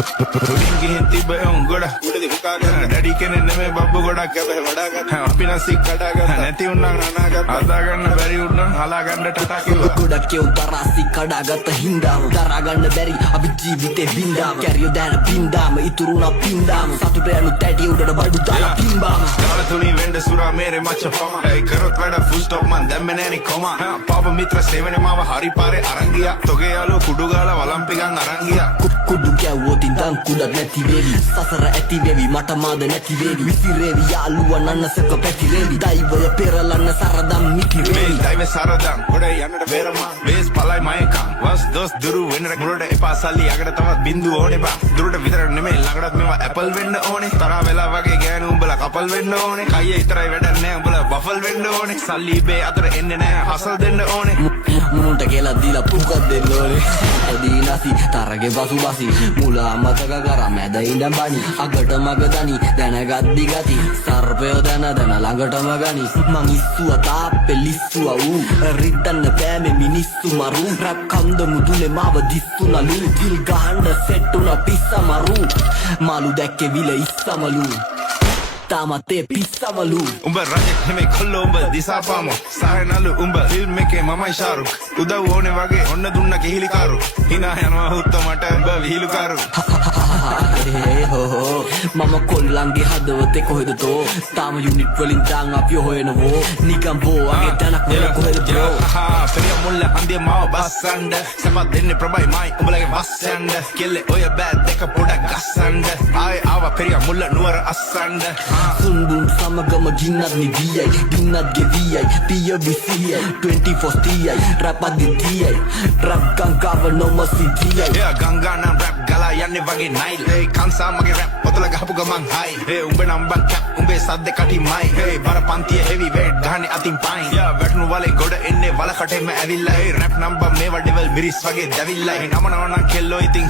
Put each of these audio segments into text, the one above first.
උඩින් ගිහින් තිබ්බ එවුන් ගොඩක් උඩදී හුකාගෙන ඩැඩි කෙනෙක් නෙමෙයි බබ්බු ගොඩක් කැපේ වඩාගත්තා අපි නසික් කඩාගත්තා නැති උන්නම් අනාගත්තා අදාගන්න බැරි උන්නම් හලාගන්න ටටා කිව්වා ගොඩක් එවුන් තරාසි කඩාගත්ත හින්දාම දරාගන්න බැරි අපි ජීවිතේ වින්දාම කැරියෝ දැන බින්දාම ඉතුරුනා පින්දාම සතුට යනු තැටි උඩට බඩු දාලා පින්බාම දාලා තුනි වෙන්න සුරා මේරේ මච්ච පම ඒ කරොත් වැඩ ෆුල් ස්ටොප් මන් දැම්මේ නෑනි කොමා පාප මිත්‍ර සේවනේ මාව හරි පාරේ අරන් ගියා තොගේ යාළුවෝ කුඩු ගාලා වලම්පිකන් අරන් ගියා කුඩු ගැව්වොත් ඉඳන් කුඩක් නැති වේවි සසර ඇති වේවි මට මාද නැති වේවි විසිරේවි යාළුවා නන්නසක පැතිරේවි දෛවය පෙරලන්න සරදම් මිටි වේවි දෛවය සරදම් ගොඩ යන්නට බේරමා වේස් පලයි මයකම් වස් දොස් දුරු වෙන්නට මුලට එපා සල්ලි යකට තවත් බින්දුව ඕනේ බා දුරට විතර නෙමෙයි ළඟටත් මේවා ඇපල් වෙන්න ඕනේ තරහ වෙලා වගේ ගෑනු උඹලා කපල් වෙන්න ඕනේ කයියේ විතරයි වැඩක් නෑ උඹලා බෆල් වෙන්න ඕනේ සල්ලි ඉබේ අතර එන්නේ නෑ හසල් දෙන්න ඕනේ මුන්ට කියලා දීලා පුකක් දෙන්න ඕනේ ඇදීනසි තරගේ පසුබසි මුලා මතක කර මැද ඉඳන් බනි අගට මග දනි දැනගත් දිගති සර්පය දැන ළඟටම ගනි මං ඉස්සුව තාප්පෙ ලිස්සුව ඌ රිද්දන්න පෑමේ මිනිස්සු මරු රැප් කන්ද මුදුනේ මාව දිස්සුනලු දිල් ගහන්න සෙට්ටුන පිස්සමරු මාළු දැක්කේ විල ඉස්සමලු තාමත් ඒ පිස්සමලු උඹ රජෙක් නෙමෙයි කොල්ලෝ උඹ දිසාපාමෝ සායනලු උඹ ෆිල්ම් එකේ මමයි ශාරුක් උදව් ඕනේ වගේ ඔන්න දුන්න කිහිලිකාරු hina යනවා හුත්ත මට උඹ විහිළුකාරු මම කොල්ලන්ගේ හදවතේ කොහෙද තෝ තාම යුනිට් වලින් දාන් අපි හොයනවෝ නිකම් බෝවගේ තනක් වෙන කොහෙද බ්‍රෝ පෙරිය මුල්ල හන්දිය මාව බස්සන්න සපත් දෙන්නේ ප්‍රබයි මයි උඹලගේ බස්සන්න කෙල්ලේ ඔය බෑත් දෙක පොඩක් ගස්සන්න ආයේ ආවා පෙරිය මුල්ල නුවර අස්සන්න සුන්බුන් සමගම ගින්නත් නිදියයි ගින්නත් ගෙවියයි පිය විසියයි 24 ස්ටියයි රැප් අදිතියයි රැප් ගංගාව නොමසිතියයි ගංගා නම් රැප් ගලා යන්නේ වගේ නයිල් ඒ කන්සා මගේ රැප් පොතල ගහපු ගමන් හයි ඒ උඹ නම් බන් කැප් උඹේ සද්ද කටිමයි ඒ බර පන්තිය හෙවි වේට් ගහන්නේ අතින් පයින් වැටුණු වලේ ගොඩ එන්නේ වල කටෙම ඇවිල්ලා ඒ රැප් නම්බර් මේවා ඩෙවල් මිරිස් වගේ දැවිල්ලා ඒ නම නම නම් කෙල්ලෝ ඉතින්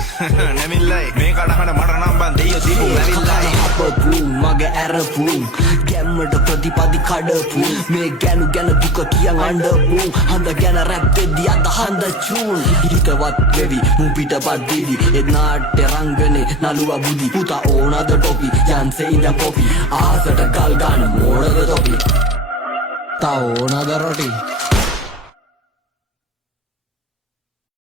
නැමිල්ලයි මේ කඩහන මට නම් බන් දෙයියෝ දීපු වැවිල්ලා අපපු මගේ ඇරපු ගැම්මට ප්‍රතිපදි කඩපු මේ ගැනු ගැන දුක කියන් අඬපු හඳ ගැන රැප් දෙද්දි අද හඳ චූන් හිතවත් වෙවි මුන් පිටපත් දිදි ඒ නාට්‍ය රංගනේ නළුවා බුදි පුතා ඕනද ටොපි යන්සේ ඉඳන් පොපි ආසට කල් ගන්න මෝඩද තොපි තා ඕනද රොටි